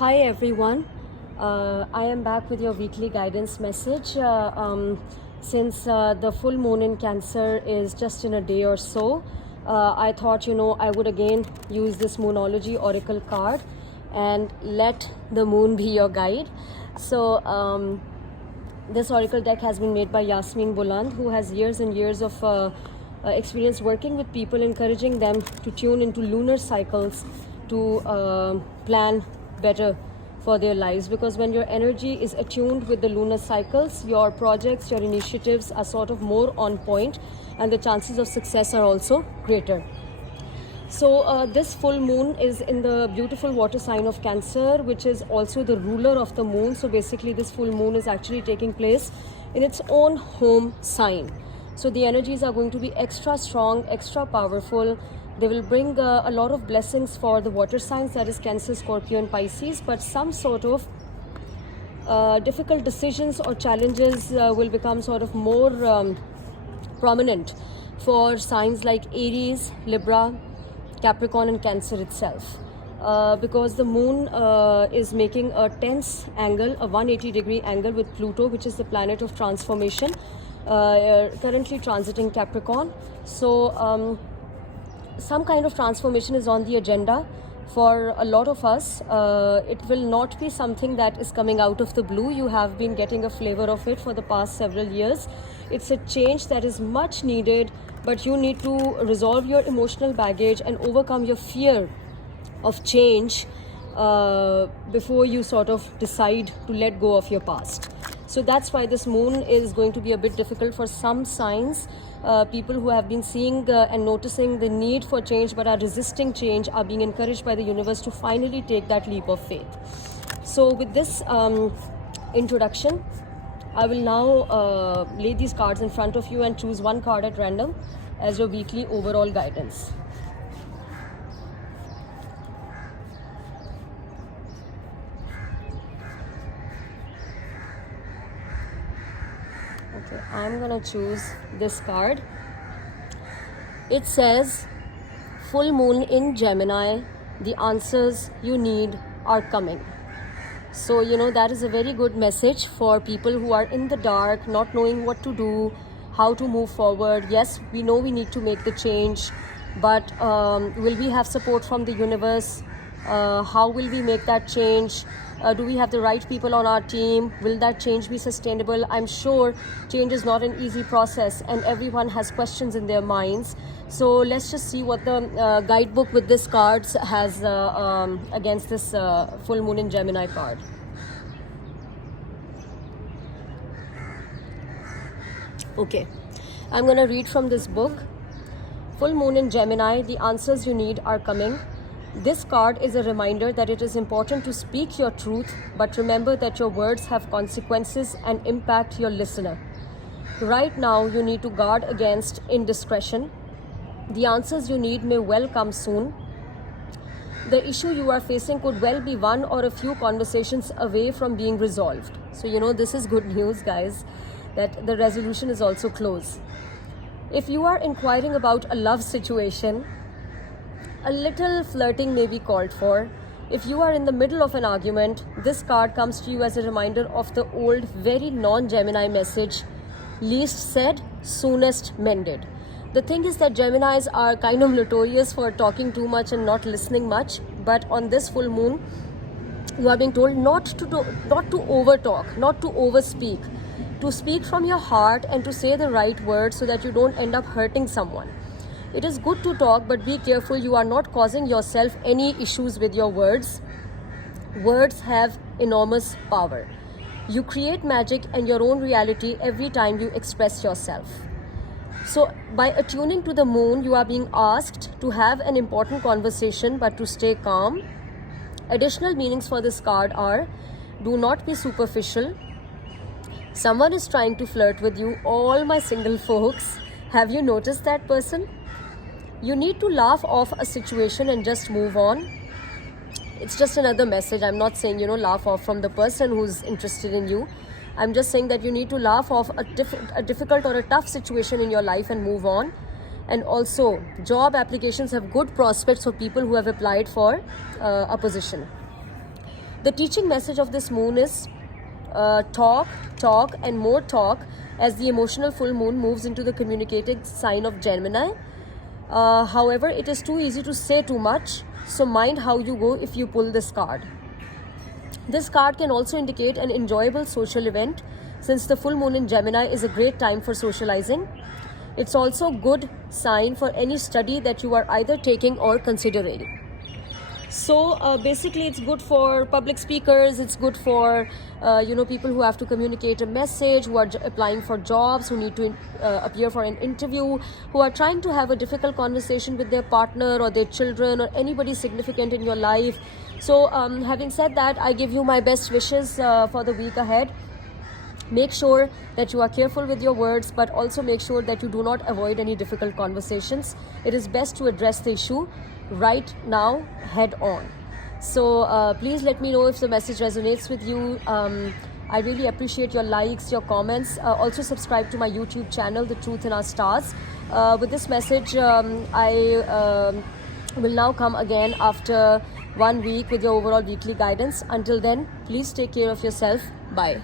Hi everyone, I am back with your weekly guidance message. Since the full moon in Cancer is just in a day or so, I thought I would again use this Moonology Oracle card and let the moon be your guide. So this oracle deck has been made by Yasmin Buland, who has years and years of experience working with people, encouraging them to tune into lunar cycles to plan better for their lives, because when your energy is attuned with the lunar cycles, your projects, your initiatives are sort of more on point and the chances of success are also greater. So this full moon is in the beautiful water sign of Cancer, which is also the ruler of the moon. So basically this full moon is actually taking place in its own home sign. So the energies are going to be extra strong, extra powerful. They will bring a lot of blessings for the water signs, that is Cancer, Scorpio and Pisces, but some sort of difficult decisions or challenges will become sort of more prominent for signs like Aries, Libra, Capricorn and Cancer itself, because the moon is making a tense angle, a 180-degree angle with Pluto, which is the planet of transformation, currently transiting Capricorn. So some kind of transformation is on the agenda for a lot of us. It will not be something that is coming out of the blue. You have been getting a flavor of it for the past several years. It's a change that is much needed, but you need to resolve your emotional baggage and overcome your fear of change before you sort of decide to let go of your past. So that's why this moon is going to be a bit difficult for some signs. People who have been seeing and noticing the need for change but are resisting change are being encouraged by the universe to finally take that leap of faith. So with this introduction, I will now lay these cards in front of you and choose one card at random as your weekly overall guidance. Okay, I'm gonna choose this card. It says, full moon in Gemini, the answers you need are coming. So, that is a very good message for people who are in the dark, not knowing what to do, how to move forward. Yes, we know we need to make the change, but will we have support from the universe? How will we make that change? Do we have the right people on our team? Will that change be sustainable? I'm sure change is not an easy process and everyone has questions in their minds. So let's just see what the guidebook with this cards has against this full moon in Gemini card. Okay, I'm going to read from this book. Full moon in Gemini, the answers you need are coming. This card is a reminder that it is important to speak your truth, but remember that your words have consequences and impact your listener. Right now, you need to guard against indiscretion. The answers you need may well come soon. The issue you are facing could well be one or a few conversations away from being resolved. So, this is good news, guys, that the resolution is also close. If you are inquiring about a love situation, a little flirting may be called for. If you are in the middle of an argument, this card comes to you as a reminder of the old, very non-Gemini message, least said, soonest mended. The thing is that Geminis are kind of notorious for talking too much and not listening much, but on this full moon, you are being told not to overtalk, not to overspeak, to speak from your heart and to say the right words so that you don't end up hurting someone. It is good to talk, but be careful you are not causing yourself any issues with your words. Words have enormous power. You create magic and your own reality every time you express yourself. So by attuning to the moon, you are being asked to have an important conversation but to stay calm. Additional meanings for this card are, do not be superficial. Someone is trying to flirt with you. All my single folks, have you noticed that person? You need to laugh off a situation and just move on. It's just another message. I'm not saying, laugh off from the person who's interested in you. I'm just saying that you need to laugh off a difficult or a tough situation in your life and move on. And also, job applications have good prospects for people who have applied for a position. The teaching message of this moon is talk, and more talk, as the emotional full moon moves into the communicating sign of Gemini. However, it is too easy to say too much, so mind how you go if you pull this card. This card can also indicate an enjoyable social event, since the full moon in Gemini is a great time for socializing. It's also a good sign for any study that you are either taking or considering. So basically, it's good for public speakers. It's good for people who have to communicate a message, who are applying for jobs, who need to appear for an interview, who are trying to have a difficult conversation with their partner or their children or anybody significant in your life. So having said that, I give you my best wishes for the week ahead. Make sure that you are careful with your words, but also make sure that you do not avoid any difficult conversations. It is best to address the issue right now, head on. So please let me know if the message resonates with you. I really appreciate your likes, your comments. Also subscribe to my YouTube channel, The Truth in Our Stars. With this message, I will now come again after 1 week with your overall weekly guidance. Until then, please take care of yourself. Bye.